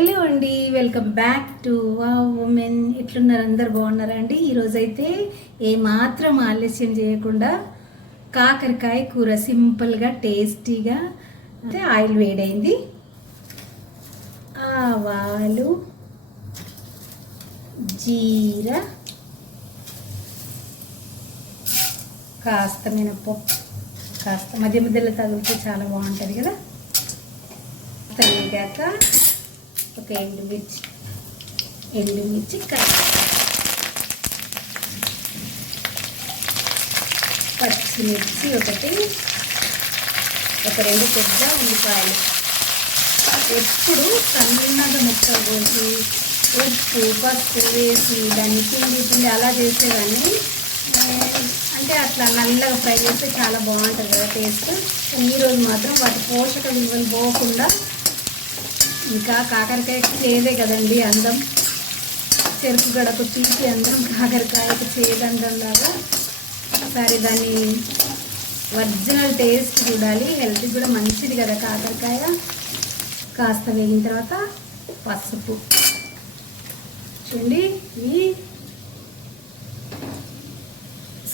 Hello అండి welcome back to wow women. ఎట్లున్నారు? అందరు బాగున్నారా అండి? ఈరోజైతే ఏమాత్రం ఆలస్యం చేయకుండా కాకరకాయ కూర సింపుల్గా టేస్టీగా అంటే ఆయిల్ వేడైంది. ఆవాలు జీర కాస్త మినపప్పు కాస్త మధ్య మధ్యలో తగిలితే చాలా బాగుంటుంది కదా. తగిలిగాక ఒక ఎండుమిర్చి ఎండుమిర్చి కట్ పచ్చిమిర్చి ఒకటి ఒక రెండు పెద్ద ఉల్లిపాయలు. ఎప్పుడు సన్నగా ముక్క పోసి ఉప్పు పప్పు వేసి దాన్ని పిండి పిండి అలా చేసేదాన్ని. అంటే అట్లా నల్లగా ఫ్రై చేస్తే చాలా బాగుంటుంది కదా టేస్ట్. కానీ ఈరోజు మాత్రం వాటి పోషక విలువలు పోకుండా ఇంకా కాకరకాయకి చేదే కదండి అందం. చెరుకు గడకు తీసి అందం కాకరకాయకు చేదండం లాగా ఒకసారి దాన్ని ఒరిజినల్ టేస్ట్ చూడాలి. హెల్త్ కూడా మంచిది కదా కాకరకాయ. కాస్త వేగిన తర్వాత పసుపు. చూడండి ఈ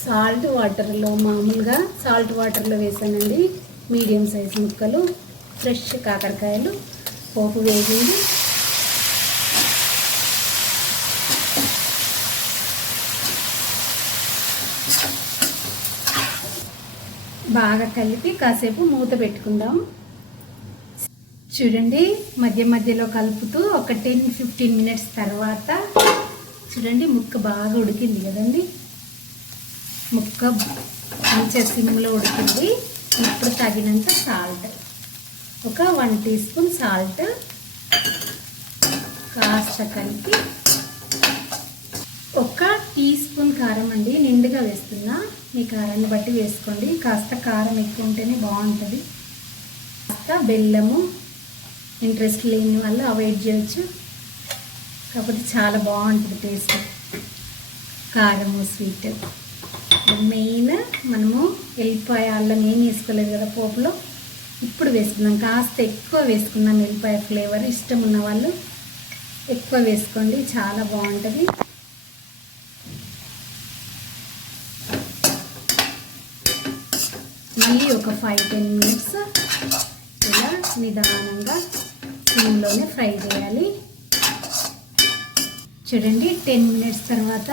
సాల్ట్ వాటర్లో మామూలుగా సాల్ట్ వాటర్లో వేసానండి. మీడియం సైజ్ ముక్కలు ఫ్రెష్ కాకరకాయలు. పోపు వేగింది. బాగా కలిపి కాసేపు మూత పెట్టుకుందాం. చూడండి మధ్య మధ్యలో కలుపుతూ ఒక టెన్ ఫిఫ్టీన్ మినిట్స్ తర్వాత చూడండి ముక్క బాగా ఉడికింది కదండి. ముక్క మంచిగా సిమ్లో ఉడికింది. ఇప్పుడు తగినంత సాల్ట్. ఒక వన్ టీ స్పూన్ సాల్ట్ కాస్త కలిపి ఒక టీ స్పూన్ కారం అండి నిండుగా వేస్తున్నా. మీ కారాన్ని బట్టి వేసుకోండి. కాస్త కారం ఎక్కువ ఉంటేనే బాగుంటుంది. కాస్త బెల్లము ఇంట్రెస్ట్ లేని వాళ్ళు అవాయిడ్ చేయొచ్చు. కాకపోతే చాలా బాగుంటుంది టేస్ట్. కారము స్వీట్. మెయిన్ మనము వెళ్ళిపోయే అల్లం ఏం వేసుకోలేదు కదా పోపులో. ఇప్పుడు వేసుకుందాం. కాస్త ఎక్కువ వేసుకుందాం. మిరపకాయ ఫ్లేవర్. ఇష్టం ఉన్న వాళ్ళు ఎక్కువ వేసుకోండి. చాలా బాగుంటుంది. మళ్ళీ ఒక ఫైవ్ టెన్ మినిట్స్ ఇలా నిదానంగా సిమ్లోనే ఫ్రై చేయాలి. చూడండి టెన్ మినిట్స్ తర్వాత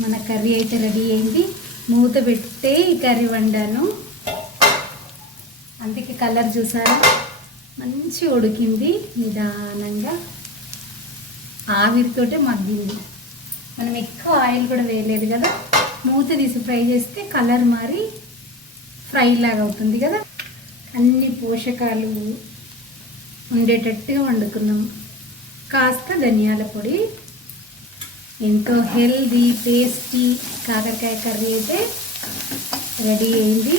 మన కర్రీ అయితే రెడీ అయింది. మూత పెట్టే ఈ కర్రీ వండాను. అందుకే కలర్ చూసారా? మంచి ఉడికింది నిదానంగా. ఆవిరితోటే మగ్గింది. మనం ఎక్కువ ఆయిల్ కూడా వేయలేదు కదా? మూత తీసి ఫ్రై చేస్తే కలర్ మారి ఫ్రై లాగా అవుతుంది కదా? అన్ని పోషకాలు ఉండేటట్టుగా వండుకున్నాం. కాస్త ధనియాల పొడి ఎంతో హెల్దీ టేస్టీ కాకరకాయ కర్రీ అయితే రెడీ అయింది.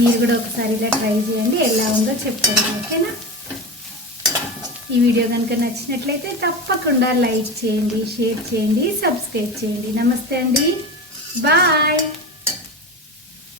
మీరు కూడా ఒకసారి ఇలా ట్రై చేయండి. ఎలా ఉందో చెప్పండి ఓకేనా? ఈ వీడియో కనుక నచ్చినట్లయితే తప్పకుండా లైక్ చేయండి షేర్ చేయండి సబ్స్క్రైబ్ చేయండి. నమస్తే అండి. బాయ్.